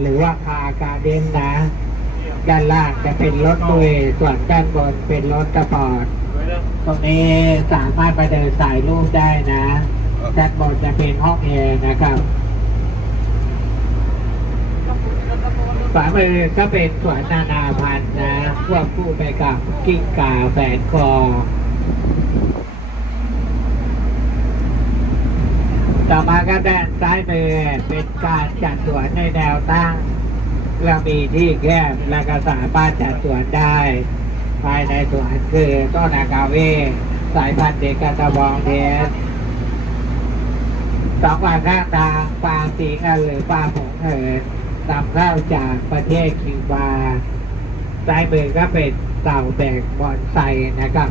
หรือว่าคาการเดนนะ ด้านล่างจะเป็นรถลุยส่วนด้านบนเป็นรถสปอร์ตรงนี้สามารถไปเดินสายรูปได้นะด้านบนจะเป็นห้องแอร์นะครับฝามือก็เป็นสวนนานาพันธุ์นะควบคู่ไปกับกิ้งก่าแฝนคอ ต่อมาก็ด้านซ้ายมือเป็นการจัดสวนในแนวตั้งเรามีที่แคบและก็สามารถจัดสวนได้ ภายในสวนคือต้นอากาเวสายพันธุ์เด็กกระตบองเทสสองฝั่งข้างทางปลาสีเงินหรือปลาผงเหินนำเข้าจากประเทศคิวบาซ้ายมือก็เป็นเต่าแบกบอนไซนะครับ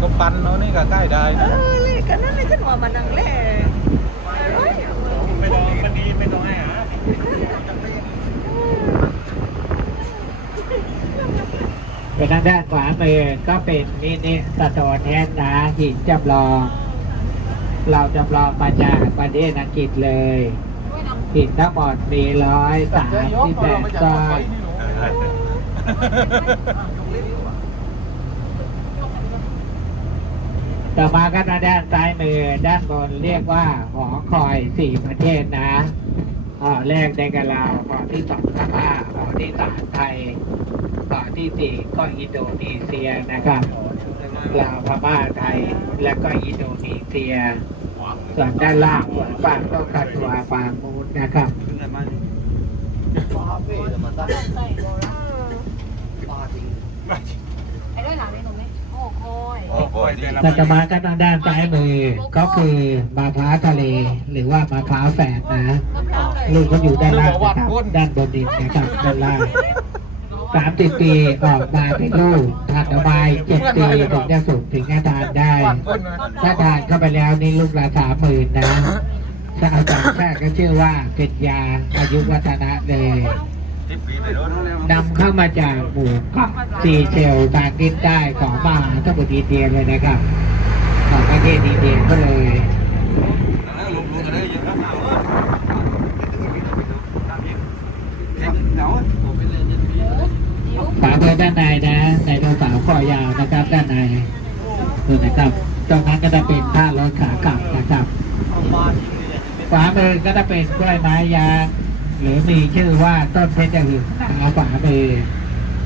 ก็ปันเนาะนี่ก็ใกล้ได้ เอ นะ อเลยกันนั่นเลยฉันว่ามันนังแหล่เอ้ย ไม่ต้องมันดีไม่ต้องให้หา เป็นทางด้านขวามือก็เป็นมินิสโตนแฮนนะหินจำลอง เราจำลองมาจากประเทศอังกฤษเลยหินทั้งหมดมีร้อยสามสิบแปดก้อนต่อมาก็ทางด้านซ้ายมือด้านบนเรียกว่าหอคอยสี่ประเทศนะหอแรกในกะลาวหอที่สองพม่าหอที่สามไทย ต่อที่สี่ก็อินโดนีเซียนะครับลาวพม่าไทยและก็อินโดนีเซีย ส่วนด้านล่างส่วนฝั่งต้องกัตัวฟาร์มูนนะครับเดี๋ยวแต่จะมาก็ทางด้านซ้ายมือก็คือมะพร้าวทะเล หรือว่ามะพร้าวแฝดนะลูกก็อยู่ด้านล่างนะครับด้านบนดินนะครับด้านล่าง สามสิบปีออกมาเป็นลูกทานเอาไว้เจ็ดปีถึงจะสูงถึงจะทานได้ ถ้าทานเข้าไปแล้วนี่ลูกละสามหมื่นนะถ้าเอาจากแท้ก็ชื่อว่าเป็นยาอายุวัฒนะเลยนแล้วนำเข้ามาจากหมู่เกาะซีเชลทางทิศใต้ของมหาสมุทรอินเดียเลยนะครับของประเทศอินเดียก็เลย แล้วลุงลุงจะได้เยอะมากเนาะ ฝาเบอด้านในนะในตัวสาวคอยาวนะครับด้านในดูนะครับตรงนั้นก็จะเป็นท่ารถขากลับนะครับฝามือก็จะเป็นกล้วยไม้ยางหรือมีชื่อว่าต้นเพชรหึงนะฝามือ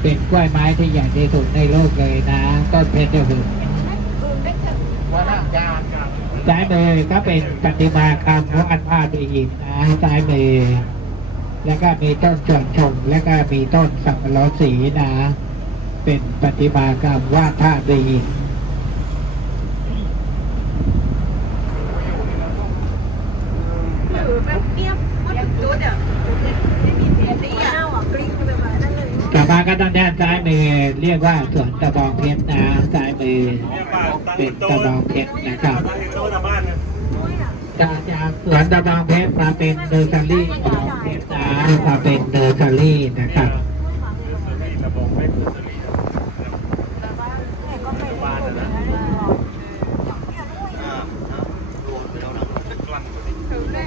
เป็นกล้วยไม้ที่ใหญ่ที่สุดในโลกเลยนะ ต้นเพชรหึงซ้ายมือก็เป็นปฏิมากรรมวาดภาพด้วยหินนะซ้ายมือ แล้วก็มีต้นชวนชม แล้วก็มีต้นสับปะรดสีนะ เป็นปฏิมากรรมวาดภาพด้วยหินเออแบบเนี้ยมันดูเดี๋ยวไม่มีเสียงตีอะกรี๊ดไปแบบนั้นเลยต่อมาก็ทางด้านซ้ายมือเรียกว่าสวนตะบองเพชรนะซ้ายมือเป็นตะบองเพชรนะครับ จากจากสวนตะบองเพชรมาเป็นเนอร์เซอรี่ตะบองเพชรนะมาเป็นเนอร์เซอรี่นะครับ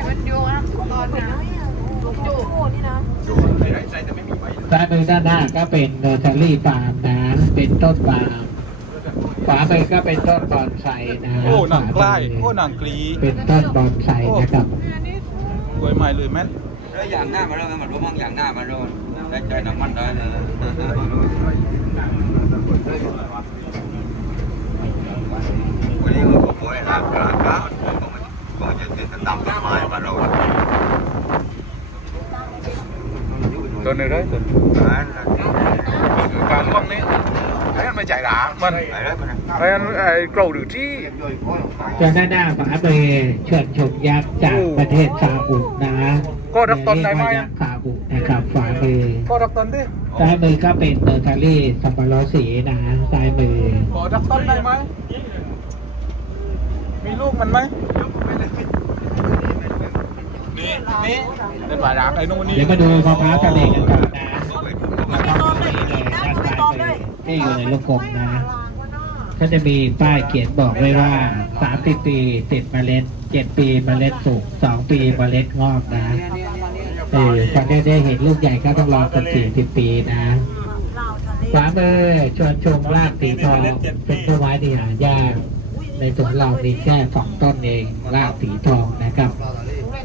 มันโยนตอนนี้โยนนี่นะซ้ายมือด้านหน้าก็เป็นเนอร์เซอรี่ฟาร์มนะเป็นต้นปาล์ม ขวามือก็เป็นต้นบอนไซนะโอ้หนังใกล้ขวามือโอ้หนังกรีเป็นต้นบอนไซนะครับกล้วยไม้เลยแม่นแล้วอย่างหน้ามาแล้วมันรู้มั่งอย่างหน้ามาแล้วได้ใจน้ำมันได้เลยวันนี้มันก็ป่วยหลับกลางก้าวก็มันก็จะติดตามต้นไม้มาเราตัวหนึงเลยตัวอ่านการล่วงนี้ไอ้นั่นไม่ใจหลามัน ไปแล้วมันไอ้นั่นไอ้กราวหรือที่จนด้านหน้าฝามือเชิญชมยักษ์จากประเทศซาอุนะก็รับต้นได้ไหมเรียกว่ายักษ์ซาอุนะครับฝามือก็รักต้นดิซ้ายมือก็เป็นเนอร์ทารี่สัมปะรดสีนะซ้ายมือขอรักต้นได้ไหมมีลูกมันไหมนี่เป็นป่ารักไอ้นู่นนี่เดี๋ยวมาดูมะพร้าวทะเลกันต่อนะต้องไปตอมเลยนะไม่ตอมเลยนี่อยู่ในลูกกลมนะ ก็จะมีป้ายเขียนบอกไว้ว่าสามปีติดเมล็ดเจ็ดปีเมล็ดสุกสองปีเมล็ดงอกนะเออพอได้ได้เห็นลูกใหญ่ก็ต้องรอกันสี่สิบปีนะขวามือชวนชมรากสีทองเป็นต้นไม้ที่หายากในสวนเรามีแค่สองต้นเองรากสีทองนะครับ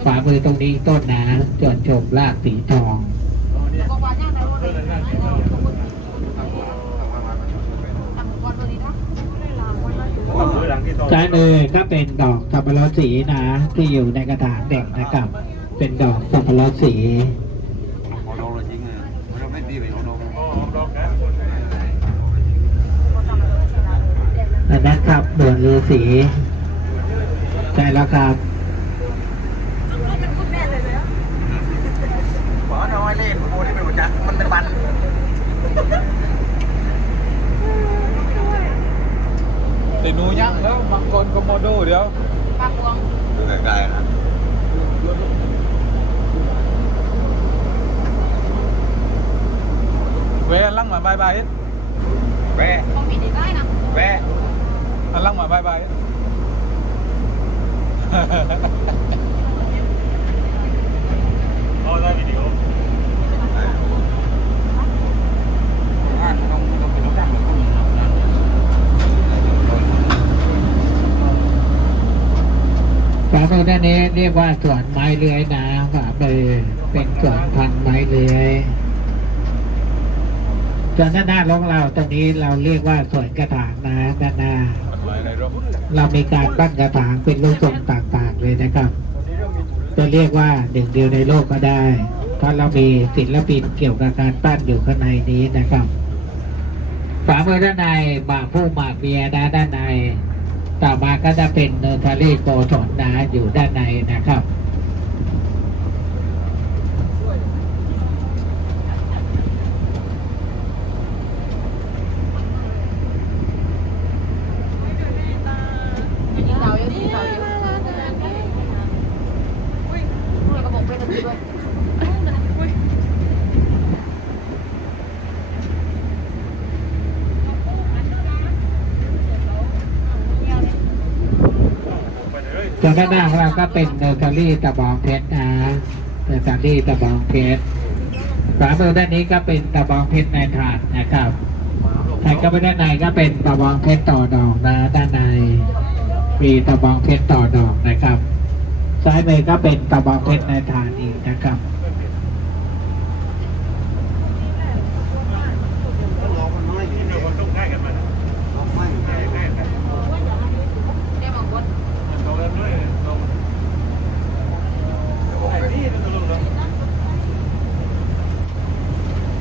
ขวามือตรงนี้ต้นนะชวนชมรากสีทอง บอกว่าเนี่ยนะทำก่อนตัวนี้นะ ซ้ายมือก็เป็นดอกสับปะรดสีนะ ที่อยู่ในกระถางเด็กนะครับ เป็นดอกสับปะรดสีนะครับเบือนฤาษีใช่แล้วครับ bỏ nói lên cô đi về một chắc mình เป็นมันแต่หนูยังแล้วบางคนก็โมโดเดี๋ยวปลาพวง Cái gai nè เวลังมาบายบาย Ve ต้องมีได้นะ Ve อันลังมาบายบายขวามื อด้านนี้เรียกว่าสวนไม้เลื้อยนะขวามือเป็นสวนพันไม้เลื้อยส่วนด้านหน้าของเราตรงนี้เราเรียกว่าสวนกระถางนะด้านหน้า เรามีการปั้นกระถางเป็นรูปทรงต่างๆเลยนะครับ จะเรียกว่าหนึ่งเดียวในโลกก็ได้ เพราะเรามีศิลปินเกี่ยวกับการปั้นอยู่ข้างในนี้นะครับฝามือด้านในหมากผู้หมากเมียนะด้านใน ต่อมาก็จะเป็นเนอร์ทารีโกศลนะอยู่ด้านในนะครับ ยิงเสาอยู่ยิงเสาอยู่อุ้ยกระบอกเป็นตะกี้ด้วย ส่ วนด้านหน้าของเราก็เป็นเนอร์ซารี่ตะบองเพชรนะเนอร์ซารี่ตะบองเพชรฝามือด้านนี้ก็เป็นตะบองเพชรในถาดนะครับใส่เข้าไปด้านในก็เป็นตะบองเพชรต่อดอกนะด้านในมีตะบองเพชรต่อดอกนะครับ ซ้ายมือก็เป็นตะบองเพชรในถาดอีกนะครับางคน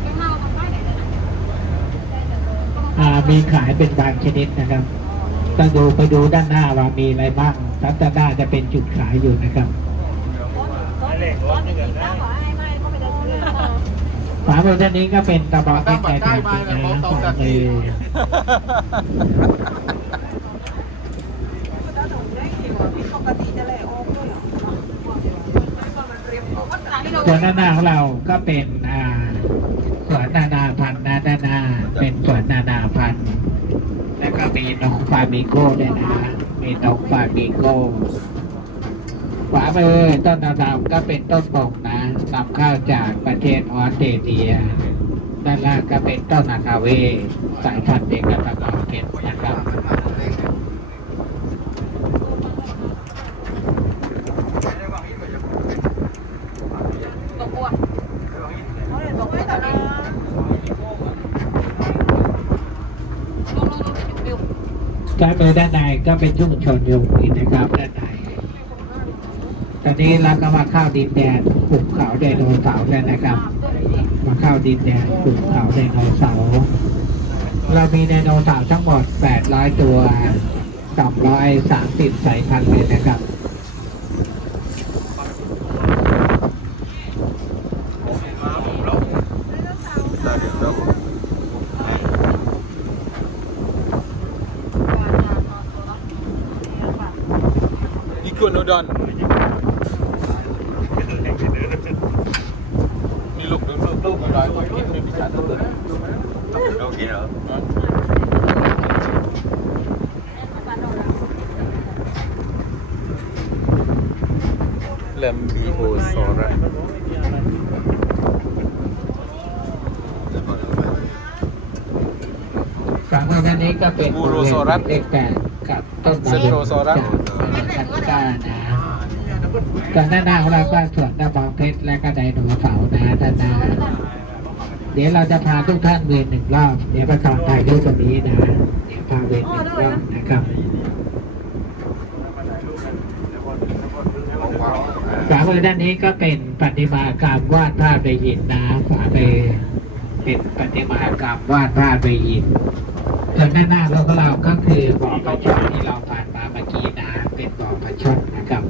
ไม่มาทำได้ไหนเลยนะ อ่า มีขายเป็นบางชนิดนะครับต้องดูไปดูด้านหน้าว่ามีอะไรบ้างด้านหน้าจะเป็นจุดขายอยู่นะครับฝาบนด้านนี้ก็เป็นตะบองเพชรในถาดอีกนะฝามือส่วนด้านหน้าของเราก็เป็น นานานาเป็นสวนนานาพันธุ์แล้วก็มีนกฟามิโก้ด้วยนะมีนกฟามิโก้ขวามือต้นดำๆก็เป็นต้นปงนะนำเข้าจากประเทศออสเตรเลียด้านล่างก็เป็นต้นนาคาเวสายพันธุ์เด็กกระตังเพชรนะครับตกบัวลงลงลงบิว ซ้ายมือด้านในก็เป็นชุ่มชนอยู่อีกนะครับด้านในตอนนี้เราก็มาเข้าดินแดนภูเขาไดโนเสาร์แล้วนะครับ มาเข้าดินแดนภูเขาไดโนเสาร์เรามีไดโนเสาร์ทั้งหมด 800 ตัว 230 สายพันธุ์เลยนะครับ đâu gì nữa Lambihosora Cảm ơn anh các bạn Burosora Đẹp cả Cặp Tốt Burosora จากด้านหน้าของเราก็สวนน้ำมองเพชรและก็ไดโนเสาร์นะด้านหน้า เดี๋ยวเราจะพาทุกท่านเวียนหนึ่งรอบ เดี๋ยวประกอบถ่ายรูปตรงนี้นะเดี๋ยวพาเวียนหนึ่งรอบนะครับขวามือด้านนี้ก็เป็นประติมากรรมวาดภาพในหินนะขวามือเป็นประติมากรรมวาดภาพในหินส่วนด้านหน้าเราก็เราก็คือบ่อปลาช่อนที่เราผ่านมาเมื่อกี้นะ เป็นบ่อปลาช่อนนะครับ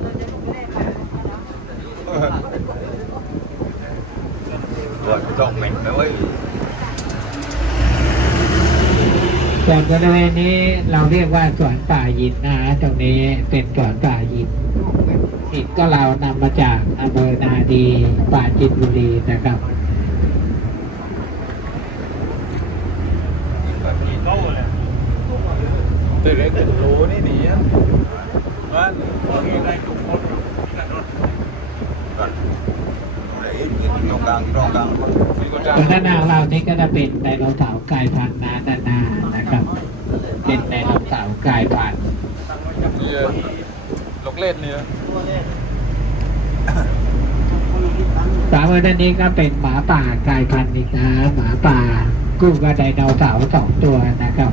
rồi cái dòng mình mới ơi ส่วนบริเวณนี้เราเรียกว่าสวนป่าหินนะตรงนี้เป็นสวนป่าหินหินก็เรานำมาจากอำเภอนาดีป่าจินบุรีนะครับตัวเล็กถึงรู้นี่ดีอะบ้านพวกนี้ได้ถุง nhìn nó càng nó càng มีคนจ้างส่วนด้านหน้าเรานี่ก็จะเป็นไดโนเสาร์กายพันธุ์นะด้านหน้านะครับ เป็นไดโนเสาร์กายพันธุ์ลกเล่นเนี่ยสามมือด้านนี้ก็เป็นหมาป่ากายพันธุ์อีกนะหมาป่ากู้กับไดโนเสาร์สองตัวนะครับ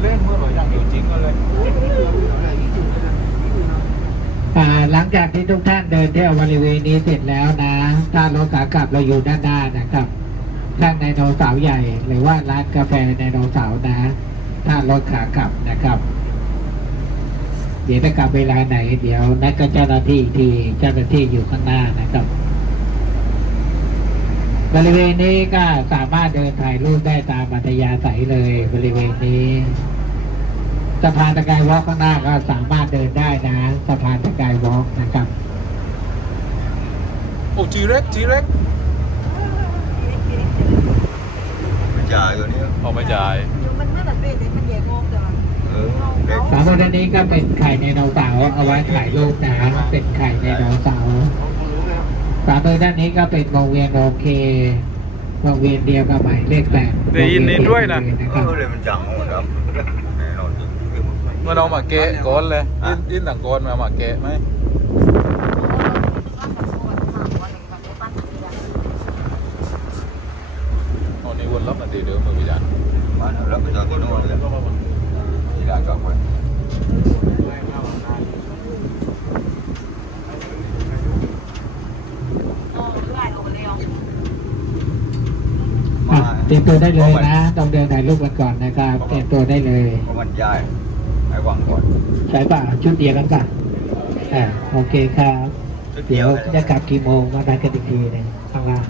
เล่นเมื่อไหร่ยังอยู่จริงก็เลย อ่าหลัง จากที่ทุกท่านเดินเที่ยวบริเวณนี้เสร็จแล้วนะถ้ารถขากลับเราอยู่ด้านหน้านะครับข้างไดโนเสาร์ใหญ่หรือว่าร้านกาแฟไดโนเสาร์นะถ้ารถขากลับนะครับ เดี๋ยวถ้ากลับเวลาไหน เดี๋ยวนัดกับเจ้าหน้าที่อีกทีเจ้าหน้าที่อยู่ข้างหน้านะครับบริเวณนี้ก็สามารถเดินถ่ายรูปได้ตามอัธยาศัยเลยบริเวณนี้ สะพานตะไคร้วอล์กข้างหน้าก็สามารถเดินได้นะสะพานตะไคร้วอล์กนะครับโอ้จีเร็กจีเร็ก bây giờ rồi nữa ออกไม่จ่ายมันไม่แบบเป็นมันแย่งงจัง ừ để สามคนนี้ก็เป็นไข่ไดโนเสาร์เอาไว้ถ่ายรูปนะเป็นไข่ไดโนเสาร์สามมือด้านนี้ก็เป็นวงเวียนโอเควงเวียนเดียวกับหมายเลขแปดได้ยินนี่ด้วยนะ นะครับ ừ để mình chẳng mà đâm để nó chỉ เมื่อเรามาเกะก้อนเลยยินยินต่างก้อนมามาเกะไหมตอนนี้วนรอบนาทีเดิมมือวิญญาณ mà nó rất là cái nó chỉ là các bạn อะเตรียมตัวได้เลยนะ ต้องเดินถ่ายรูปกันก่อนนะครับ เตรียมตัวได้เลย có mình dài phải quăng còn ใช่ป่ะชุดเดียวกันป่ะอ่าโอเคครับ Chút เดี๋ยว nhiều จะ này กลับกี่โมงมาได้กันอีกทีหนึงข้างล่าง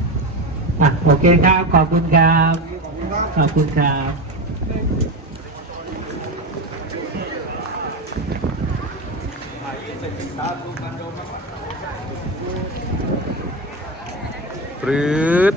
อะโอเคครับขอบคุณครับ ขอบคุณครับปรืด